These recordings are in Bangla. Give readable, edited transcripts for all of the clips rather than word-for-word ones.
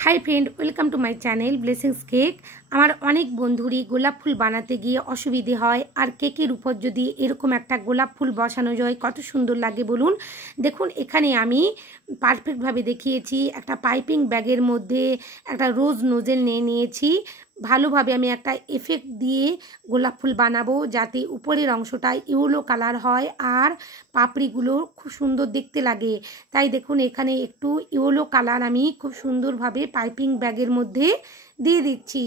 High friend welcome to my channel blessings cake. আমার অনেক বন্ধুরই গোলাপ ফুল বানাতে গিয়ে অসুবিধে হয়, আর কেকের উপর যদি এরকম একটা গোলাপ ফুল বসানো যায় কত সুন্দর লাগে বলুন। দেখুন এখানে আমি পারফেক্টভাবে দেখিয়েছি। একটা পাইপিং ব্যাগের মধ্যে একটা রোজ নোজেল নিয়ে নিয়েছি। ভালোভাবে আমি একটা এফেক্ট দিয়ে গোলাপ ফুল বানাবো যাতে উপরের অংশটা ইয়েলো কালার হয় আর পাপড়িগুলো খুব সুন্দর দেখতে লাগে। তাই দেখুন এখানে একটু ইয়েলো কালার আমি খুব সুন্দরভাবে পাইপিং ব্যাগের মধ্যে দিয়ে দিচ্ছি।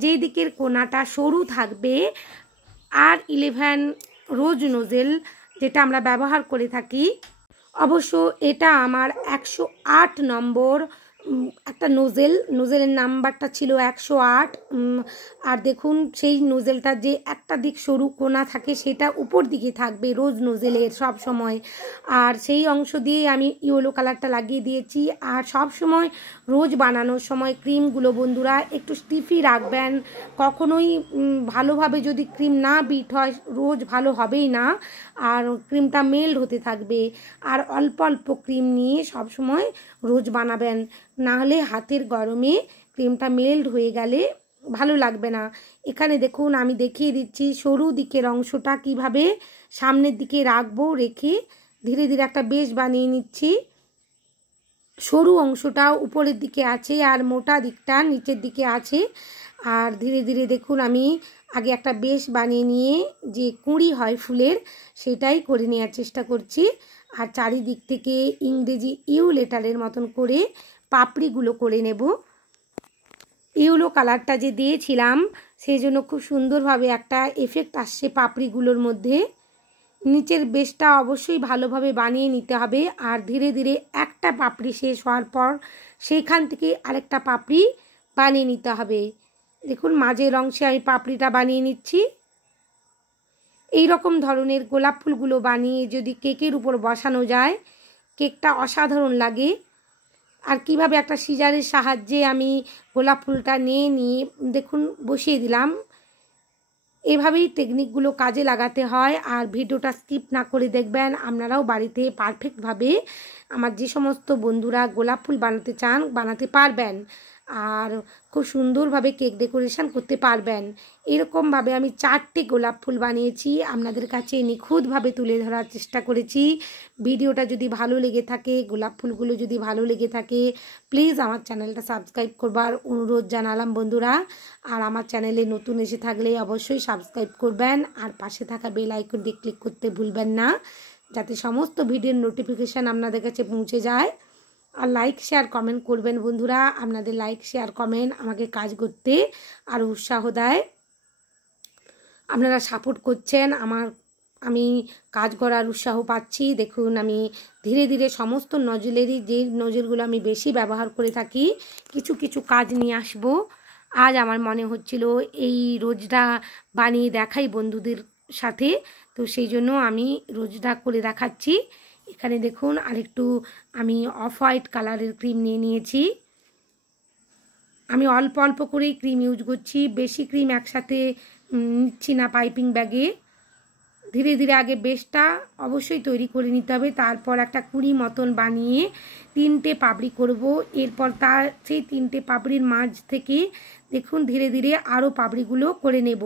যেই দিকের কোনাটা সরু থাকবে আর 11 রোজ নোজেল যেটা আমরা ব্যবহার করে থাকি, অবশ্য এটা আমার 108 নম্বর একটা নোজেলের নাম্বারটা ছিল 108। আর দেখুন সেই নোজেলটা যে একটা দিক সরু কোনা থাকে সেটা উপর দিকে থাকবে রোজ নোজেলের সব সময়, আর সেই অংশ দিয়ে আমি ইয়েলো কালারটা লাগিয়ে দিয়েছি। আর সব সময় রোজ বানানোর সময় ক্রিমগুলো বন্ধুরা একটু স্টিফি রাখবেন। কখনোই ভালোভাবে যদি ক্রিম না বিট হয় রোজ ভালো হবেই না, আর ক্রিমটা মেল্ট হতে থাকবে। আর অল্প অল্প ক্রিম নিয়ে সব সময় রোজ বানাবেন, না হলে হাতের গরমে ক্রিমটা মেল্ট হয়ে গেলে ভালো লাগবে না। এখানে দেখুন আমি দেখিয়ে দিচ্ছি সরু দিকের অংশটা কিভাবে সামনের দিকে রাখবো, রেখে ধীরে ধীরে একটা বেশ বানিয়ে নিচ্ছি। সরু অংশটা উপরের দিকে আছে আর মোটা দিকটা নিচের দিকে আছে। আর ধীরে ধীরে দেখুন আমি আগে একটা বেশ বানিয়ে নিয়ে যে কুঁড়ি হয় ফুলের সেটাই করে নেওয়ার চেষ্টা করছি। আর চারিদিক থেকে ইংরেজি ইউ লেটারের মতন করে পাপড়িগুলো করে নেব। ইয়েলো কালারটা যে দিয়েছিলাম সেই জন্য খুব সুন্দরভাবে একটা এফেক্ট আসছে পাপড়িগুলোর মধ্যে। নিচের বেশটা অবশ্যই ভালোভাবে বানিয়ে নিতে হবে। আর ধীরে ধীরে একটা পাপড়ি শেষ হওয়ার পর সেইখান থেকে আরেকটা পাপড়ি বানিয়ে নিতে হবে। দেখুন মাঝের অংশে আমি পাপড়িটা বানিয়ে নিচ্ছি। এই রকম ধরনের গোলাপ ফুলগুলো বানিয়ে যদি কেকের উপর বসানো যায় কেকটা অসাধারণ লাগে। আর কিভাবে একটা সিজারের সাহায্যে আমি গোলাপ ফুলটা নিয়ে দেখুন বসিয়ে দিলাম। এভাবেই টেকনিকগুলো কাজে লাগাতে হয়। আর ভিডিওটা স্কিপ না করে দেখবেন, আপনারাও বাড়িতে পারফেক্টভাবে আমার যে সমস্ত বন্ধুরা গোলাপ ফুল বানাতে চান বানাতে পারবেন, আর খুব সুন্দরভাবে কেক ডেকোরেশন করতে পারবেন। এরকমভাবে আমি 4টে গোলাপ ফুল বানিয়েছি, আপনাদের কাছে নিখুঁতভাবে তুলে ধরার চেষ্টা করেছি। ভিডিওটা যদি ভালো লেগে থাকে, গোলাপ ফুলগুলো যদি ভালো লেগে থাকে, প্লিজ আমার চ্যানেলটা সাবস্ক্রাইব করবার অনুরোধ জানালাম বন্ধুরা। আর আমার চ্যানেলে নতুন এসে থাকলে অবশ্যই সাবস্ক্রাইব করবেন, আর পাশে থাকা বেল আইকনটি ক্লিক করতে ভুলবেন না যাতে সমস্ত ভিডিওর নোটিফিকেশান আপনাদের কাছে পৌঁছে যায়। আর লাইক শেয়ার কমেন্ট করবেন বন্ধুরা। আপনাদের লাইক শেয়ার কমেন্ট আমাকে কাজ করতে আরও উৎসাহ দেয়। আপনারা সাপোর্ট করছেন, আমি কাজ করার উৎসাহ পাচ্ছি। দেখুন আমি ধীরে ধীরে সমস্ত নজলেরই যে নজলগুলো আমি বেশি ব্যবহার করে থাকি কিছু কিছু কাজ নিয়ে আসবো। আজ আমার মনে হচ্ছিল এই রোজটা বানিয়ে দেখাই বন্ধুদের সাথে, তো সেই জন্য আমি রোজটা করে দেখাচ্ছি। এখানে দেখুন আরেকটু আমি অফ হোয়াইট কালারের ক্রিম নিয়ে নিয়েছি। আমি অল্প অল্প করেই ক্রিম ইউজ করছি, বেশি ক্রিম একসাথে নিচ্ছি না পাইপিং ব্যাগে। ধীরে ধীরে আগে বেসটা অবশ্যই তৈরি করে নিতে হবে, তারপর একটা কুড়ি মতন বানিয়ে 3টে পাপড়ি করব। এরপর সেই 3টে পাপড়ির মাঝ থেকে দেখুন ধীরে ধীরে আরও পাপড়িগুলো করে নেব।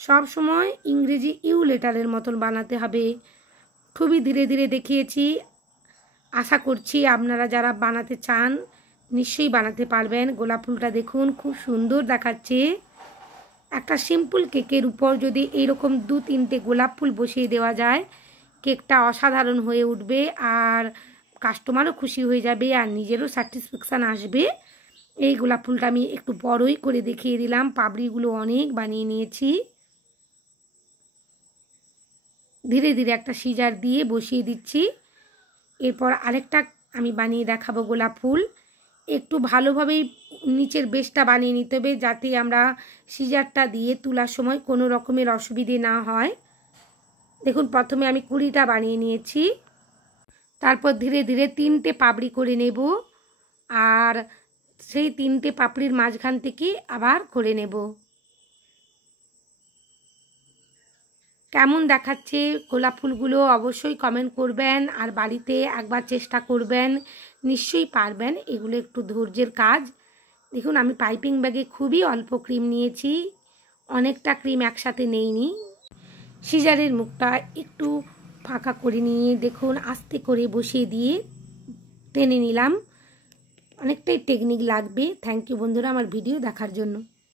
সব সময় ইংরেজি ইউ লেটারের মতন বানাতে হবে। খুবই ধীরে ধীরে দেখিয়েছি। আশা করছি আপনারা যারা বানাতে চান নিশ্চয়ই বানাতে পারবেন। গোলাপ ফুলটা দেখুন খুব সুন্দর দেখাচ্ছে। একটা সিম্পল কেকের উপর যদি এইরকম 2-3টে গোলাপ ফুল বসিয়ে দেওয়া যায় কেকটা অসাধারণ হয়ে উঠবে, আর কাস্টমারও খুশি হয়ে যাবে আর নিজেরও স্যাটিসফ্যাকশান আসবে। এই গোলাপ ফুলটা আমি একটু বড়ই করে দেখিয়ে দিলাম, পাপড়িগুলো অনেক বানিয়ে নিয়েছি। ধীরে ধীরে একটা সিজার দিয়ে বসিয়ে দিচ্ছি। এরপর আরেকটা আমি বানিয়ে দেখাবো গোলাপ ফুল। একটু ভালোভাবেই নিচের বেসটা বানিয়ে নিতে হবে যাতে আমরা সিজারটা দিয়ে তোলার সময় কোনো রকমের অসুবিধে না হয়। দেখুন প্রথমে আমি 20টা বানিয়ে নিয়েছি, তারপর ধীরে ধীরে 3টে পাপড়ি করে নেব, আর সেই 3টে পাপড়ির মাঝখান থেকে আবার করে নেব। কেমন দেখাচ্ছে গোলাপ ফুলগুলো অবশ্যই কমেন্ট করবেন, আর বাড়িতে একবার চেষ্টা করবেন, নিশ্চয়ই পারবেন। এগুলো একটু ধৈর্যের কাজ, দেখুন আমি পাইপিং ব্যাগে খুবই অল্প ক্রিম নিয়েছি, অনেকটা ক্রিম একসাথে নেইনি। সিজারের মুখটা একটু ফাঁকা করে নিয়ে দেখুন আস্তে করে বসিয়ে দিয়ে টেনে নিলাম। অনেকটাই টেকনিক লাগবে। থ্যাংক ইউ বন্ধুরা আমার ভিডিও দেখার জন্য।